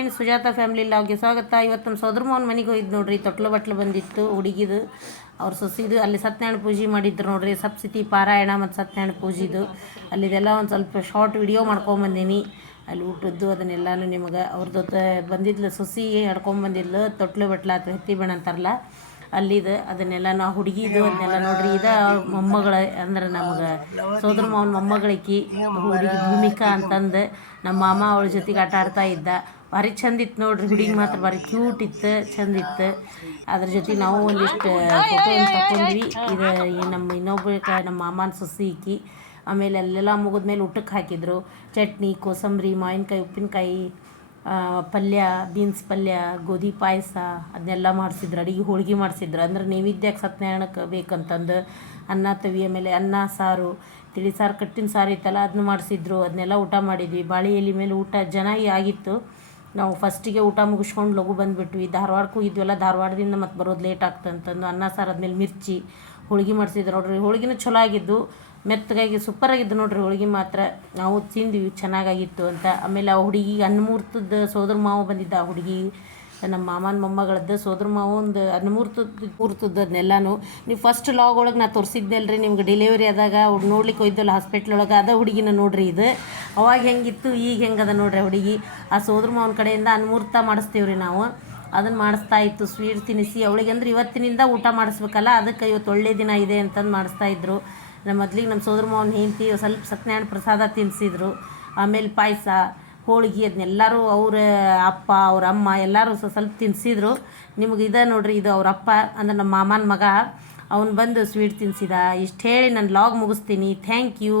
Friends, Sujata family ಲಾಗ್ಗೆ ಸ್ವಾಗತ. ಇವತ್ತು ನಮ್ಮ ಸೋದರ ಮಾವನ ಮನೆಗೆ ಹೋಗಿದ್ದು ನೋಡ್ರಿ. ತೊಟ್ಲು ಬಟ್ಲು ಬಂದಿತ್ತು ಹುಡುಗಿದು, ಅವ್ರು ಸೊಸಿದು. ಅಲ್ಲಿ ಸತ್ಯನಾರಾಯಣ ಪೂಜೆ ಮಾಡಿದ್ರು ನೋಡ್ರಿ. ಸಪ್ತಸತಿ ಪಾರಾಯಣ ಮತ್ತು ಸತ್ಯನಾರಾಯಣ ಪೂಜೆದು ಅಲ್ಲಿದೆಲ್ಲ ಒಂದು ಸ್ವಲ್ಪ ಶಾರ್ಟ್ ವಿಡಿಯೋ ಮಾಡ್ಕೊಂಬಂದೀನಿ. ಅಲ್ಲಿ ಊಟದ್ದು ಅದನ್ನೆಲ್ಲನೂ ನಿಮಗೆ ಅವ್ರದ್ದು ಬಂದಿದ್ಲು ಸೊಸಿ ಹಡ್ಕೊಂಬಂದಿದ್ಲು. ತೊಟ್ಲು ಬಟ್ಲು ಅಥವಾ ಹೆತ್ತಿ ಬಣ್ಣ ಅಂತಾರಲ್ಲ ಅಲ್ಲಿದು ಅದನ್ನೆಲ್ಲ ನಾವು ಹುಡುಗಿದು ಅದನ್ನೆಲ್ಲ ನೋಡ್ರಿ. ಮೊಮ್ಮಗಳ ಅಂದ್ರೆ ನಮಗೆ ಸೋದರ ಮಾವನ ಮೊಮ್ಮಗಳಿಕಿ ಹುಡುಗಿ ಭೂಮಿಕಾ ಅಂತಂದು ನಮ್ಮ ಮಾಮ ಅವಳ ಜೊತೆಗೆ ಆಟ ಆಡ್ತಾ ಇದ್ದ. ಭಾರಿ ಚಂದ ಇತ್ತು ನೋಡ್ರಿ. ಹುಡುಗಿ ಮಾತ್ರ ಭಾರಿ ಕ್ಯೂಟ್ ಇತ್ತು, ಚಂದ ಇತ್ತು. ಅದ್ರ ಜೊತೆ ನಾವು ಒಂದಿಷ್ಟು ಫೋಟೋ ಏನು ತಗೊಂಡ್ವಿ. ಇದು ನಮ್ಮ ನಮ್ಮ ಮಾಮನ ಸೊಸಿ ಈಕಿ. ಆಮೇಲೆ ಅಲ್ಲೆಲ್ಲ ಮುಗಿದ್ಮೇಲೆ ಊಟಕ್ಕೆ ಹಾಕಿದ್ರು. ಚಟ್ನಿ, ಕೋಸಂಬರಿ, ಮಾವಿನಕಾಯಿ, ಉಪ್ಪಿನಕಾಯಿ, ಪಲ್ಯ, ಬೀನ್ಸ್ ಪಲ್ಯ, ಗೋಧಿ ಪಾಯಸ ಅದನ್ನೆಲ್ಲ ಮಾಡಿಸಿದ್ರು. ಅಡುಗೆ ಹೋಳ್ಗೆ ಮಾಡಿಸಿದ್ರು. ಅಂದ್ರೆ ನೈವೇದ್ಯಕ್ಕೆ ಸತ್ಯನಾರಾಯಣಕ್ಕೆ ಬೇಕಂತಂದು ಅನ್ನ ತವಿ, ಆಮೇಲೆ ಅನ್ನ ಸಾರು, ತಿಳಿ ಸಾರು, ಕಟ್ಟಿನ ಸಾರು ಇತ್ತಲ್ಲ ಅದನ್ನು ಮಾಡಿಸಿದ್ರು. ಅದನ್ನೆಲ್ಲ ಊಟ ಮಾಡಿದ್ವಿ. ಬಾಳೆ ಎಲೆ ಮೇಲೆ ಊಟ ಚೆನ್ನಾಗಿ ಆಗಿತ್ತು. ನಾವು ಫಸ್ಟಿಗೆ ಊಟ ಮುಗಿಸ್ಕೊಂಡು ಲಘು ಬಂದುಬಿಟ್ವಿ. ಧಾರವಾಡಕ್ಕೆ ಹೋಗಿದ್ವಲ್ಲ, ಧಾರವಾಡದಿಂದ ಮತ್ತೆ ಬರೋದು ಲೇಟ್ ಆಗ್ತಂತಂದು ಅನ್ನ ಸಾರು ಆದಮೇಲೆ ಮಿರ್ಚಿ ಹೋಳ್ಗೆ ಮಾಡಿಸಿದ್ರು ನೋಡ್ರಿ. ಹೋಳ್ಗೆನೂ ಚಲೋ ಆಗಿದ್ದು, ಮೆತ್ತಗಾಗಿ ಸೂಪರಾಗಿದ್ದು ನೋಡ್ರಿ. ಹೋಳ್ಗೆ ಮಾತ್ರ ನಾವು ತಿಂದ್ವಿ, ಚೆನ್ನಾಗಾಗಿತ್ತು ಅಂತ. ಆಮೇಲೆ ಆ ಹುಡುಗಿಗೆ ಅನ್ನಮೂರ್ತದ ಸೋದರ ಮಾವ ಬಂದಿದ್ದ. ಆ ಹುಡುಗಿ ನಮ್ಮ ಮಾಮನ ಮೊಮ್ಮಗಳದ್ದು ಸೋದರ ಮಾವ ಒಂದು ಅನ್ನಮೂರ್ತದ್ದು ಅದನ್ನೆಲ್ಲನೂ ನೀವು ಫಸ್ಟ್ ಲಾಗ್ ಒಳಗೆ ನಾ ತೋರಿಸಿದ್ದೆಲ್ರಿ ನಿಮ್ಗೆ. ಡೆಲಿವರಿ ಆದಾಗ ನೋಡ್ಲಿಕ್ಕೆ ಹೋಯ್ದಲ್ಲ ಹಾಸ್ಪಿಟ್ಲ್ ಒಳಗೆ, ಅದ ಹುಡುಗಿನ ನೋಡ್ರಿ. ಇದು ಅವಾಗ ಹೆಂಗಿತ್ತು ಈಗ ಹೆಂಗದ ನೋಡ್ರಿ ಹುಡುಗಿ. ಆ ಸೋದರ ಮಾವನ ಕಡೆಯಿಂದ ಅನ್ನಮೂರ್ತ ಮಾಡಿಸ್ತೀವ್ರಿ ನಾವು. ಅದನ್ನು ಮಾಡಿಸ್ತಾ ಇತ್ತು, ಸ್ವೀಟ್ ತಿನ್ನಿಸಿ ಅವಳಿಗೆ. ಅಂದ್ರೆ ಇವತ್ತಿನಿಂದ ಊಟ ಮಾಡಿಸ್ಬೇಕಲ್ಲ, ಅದಕ್ಕೆ ಇವತ್ತು ಒಳ್ಳೆ ದಿನ ಇದೆ ಅಂತಂದು ಮಾಡಿಸ್ತಾಯಿದ್ರು. ಮೊದಲಿಗೆ ನಮ್ಮ ಸೋದರ ಮಾವನ ಹೆಂಡತಿ ಸ್ವಲ್ಪ ಸತ್ಯನಾರಾಯಣ ಪ್ರಸಾದ ತಿನ್ನಿಸಿದ್ರು. ಆಮೇಲೆ ಪಾಯಸ, ಹೋಳ್ಗೆ ಅದನ್ನೆಲ್ಲರೂ ಅವ್ರ ಅಪ್ಪ ಅವ್ರ ಅಮ್ಮ ಎಲ್ಲರೂ ಸ್ವಲ್ಪ ತಿನ್ನಿಸಿದ್ರು. ನಿಮ್ಗೆ ಇದೆ ನೋಡ್ರಿ, ಇದು ಅವ್ರ ಅಪ್ಪ ಅಂದ್ರೆ ನಮ್ಮ ಮಾಮನ ಮಗ. ಅವ್ನು ಬಂದು ಸ್ವೀಟ್ ತಿನ್ನಿಸಿದ. ಇಷ್ಟು ಹೇಳಿ ನಾನು ಲಾಗ್ ಮುಗಿಸ್ತೀನಿ. Thank you.